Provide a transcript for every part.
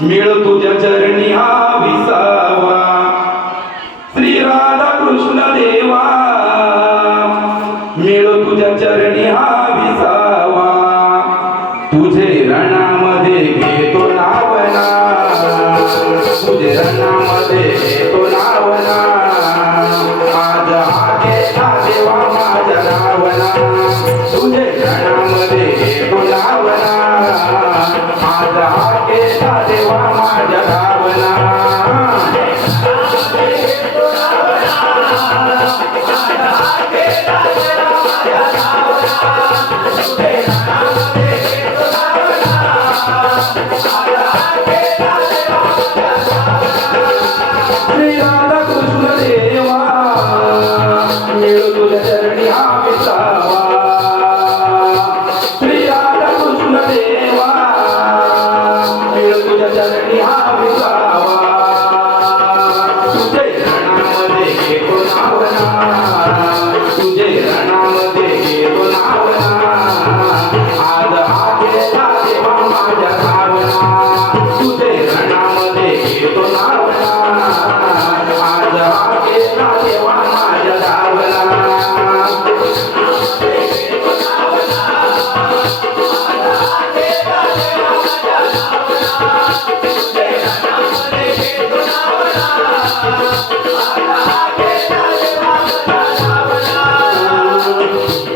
मिळ तुझ्या चरणी हा विसावा श्री राधा कृष्ण देवा मिळ तुझ्या चरणी हा विसावा तुझे रणामध्ये घेतो नावना तुझे रणामध्ये घेतो नावना आज आकेला देवा माझ्या नावना तुझे रणामध्ये घेतो नावना आज आकेला देवा माझ्या नावना श्री राधा कृष्ण देवा मिळ तुझ्या चरणी हा विसावा श्री राधा कृष्ण देवा मिळ तुझ्या चरणी हा विसावा तुझे रणामध्ये घेतो नावना तुझे रणामध्ये घेतो नावना आज आकेला देवा माझ्या नावना तुझे रणामध्ये घेतो नावना आज आकेला देवा माझ्या नावना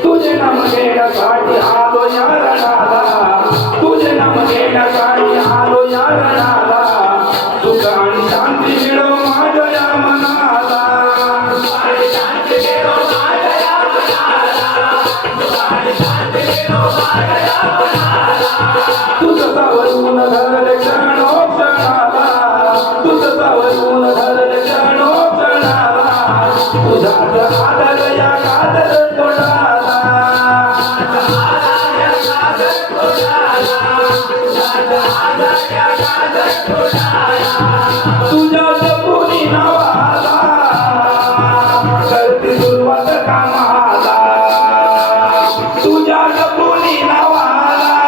तुझे नाम घेण्यासाठी आलो या रणाला तुझे नाम घेण्यासाठी आलो या रणाला सुख आणि शांती मिळव माझ्या या मनाला तुझं सावरून धरले क्षणोक्षणाला तुझं सावरून धरले क्षणोक्षणाला तुझाच आदर या कादर तोडाला तुझ्याच कोणी नावाला करते सुरुवात कामाला तुझ्याच कोणी नावाला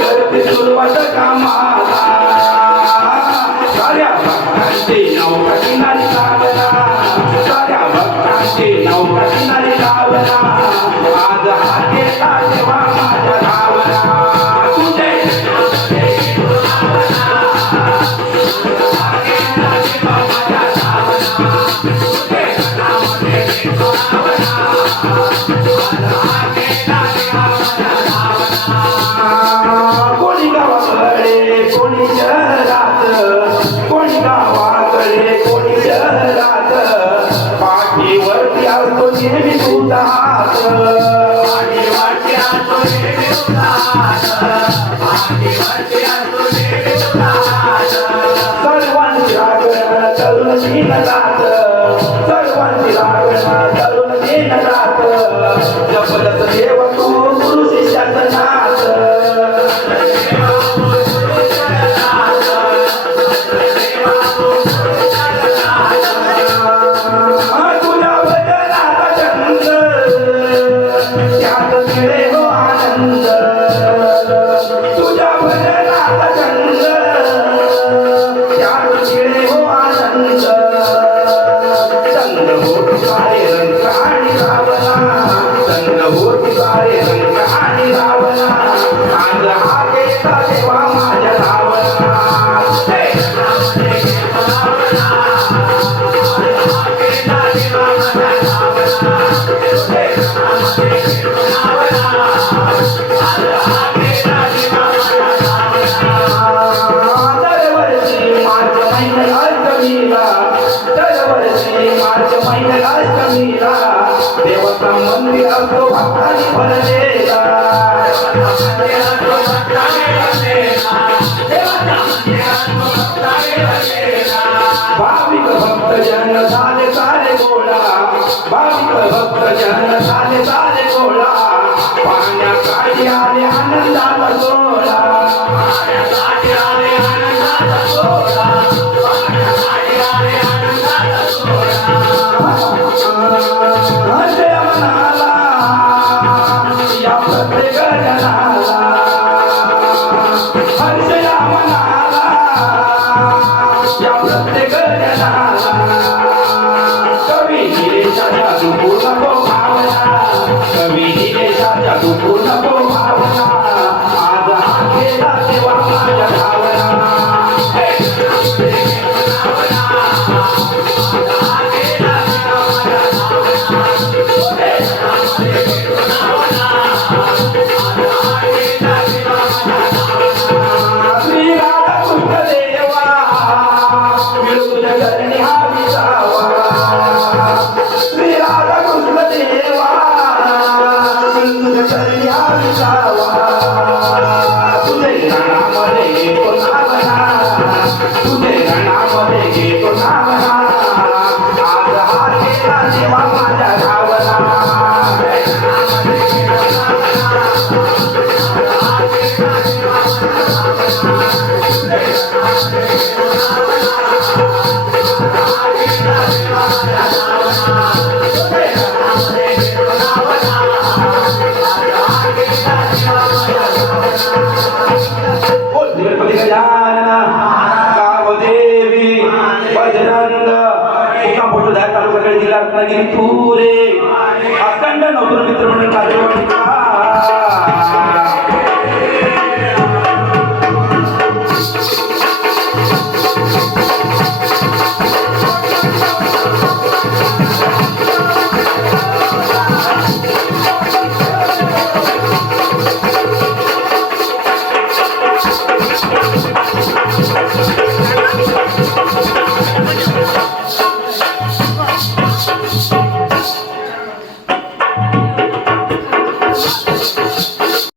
करते सुरुवात कामाला साऱ्या भक्तांची नौका किनारी लावला साऱ्या भक्तांची नौका किनारी लावला आज हाकेला देवा माझ्या नावना तुझे कोणी गावाकडे कोणी शहरात कोणी गावाकडे कोणी शहरात पाठीवरती असतो नेहमी तुझा हात पाठीवरती असतो नेहमी तुझा हात पाठीवरती असतो नेहमी तुझा हात सर्वांची लागण तरुण दिन जात सर्वांची लागण तरुण दिन जात जपलत देव तू गुरु शिष्याचं नाथ तुझ्या भजनाचा छंद त्यात मिळे हो आनंद तुझ्या भजनाचा छंद त्यात मिळे हो आनंद चंद होत सारे रंग आणि रावणा चंद होत सारे रंग आणि रावणा आज हाकेला देवा माझ्या नावना दरवर्षी मार्च महिन्याला अष्टमीला दरवर्षी मार्च महिन्याला अष्टमीला देवाचा मंदिर असतो भक्तांनी भरलेला चुकू नको भावना आज हा केला तेव्हा माझ्या भावना तालुक्याकडे जिल्हा रत्नागिरी तू रे अखंड नवतरुण मित्र म्हणून कार्यक्रम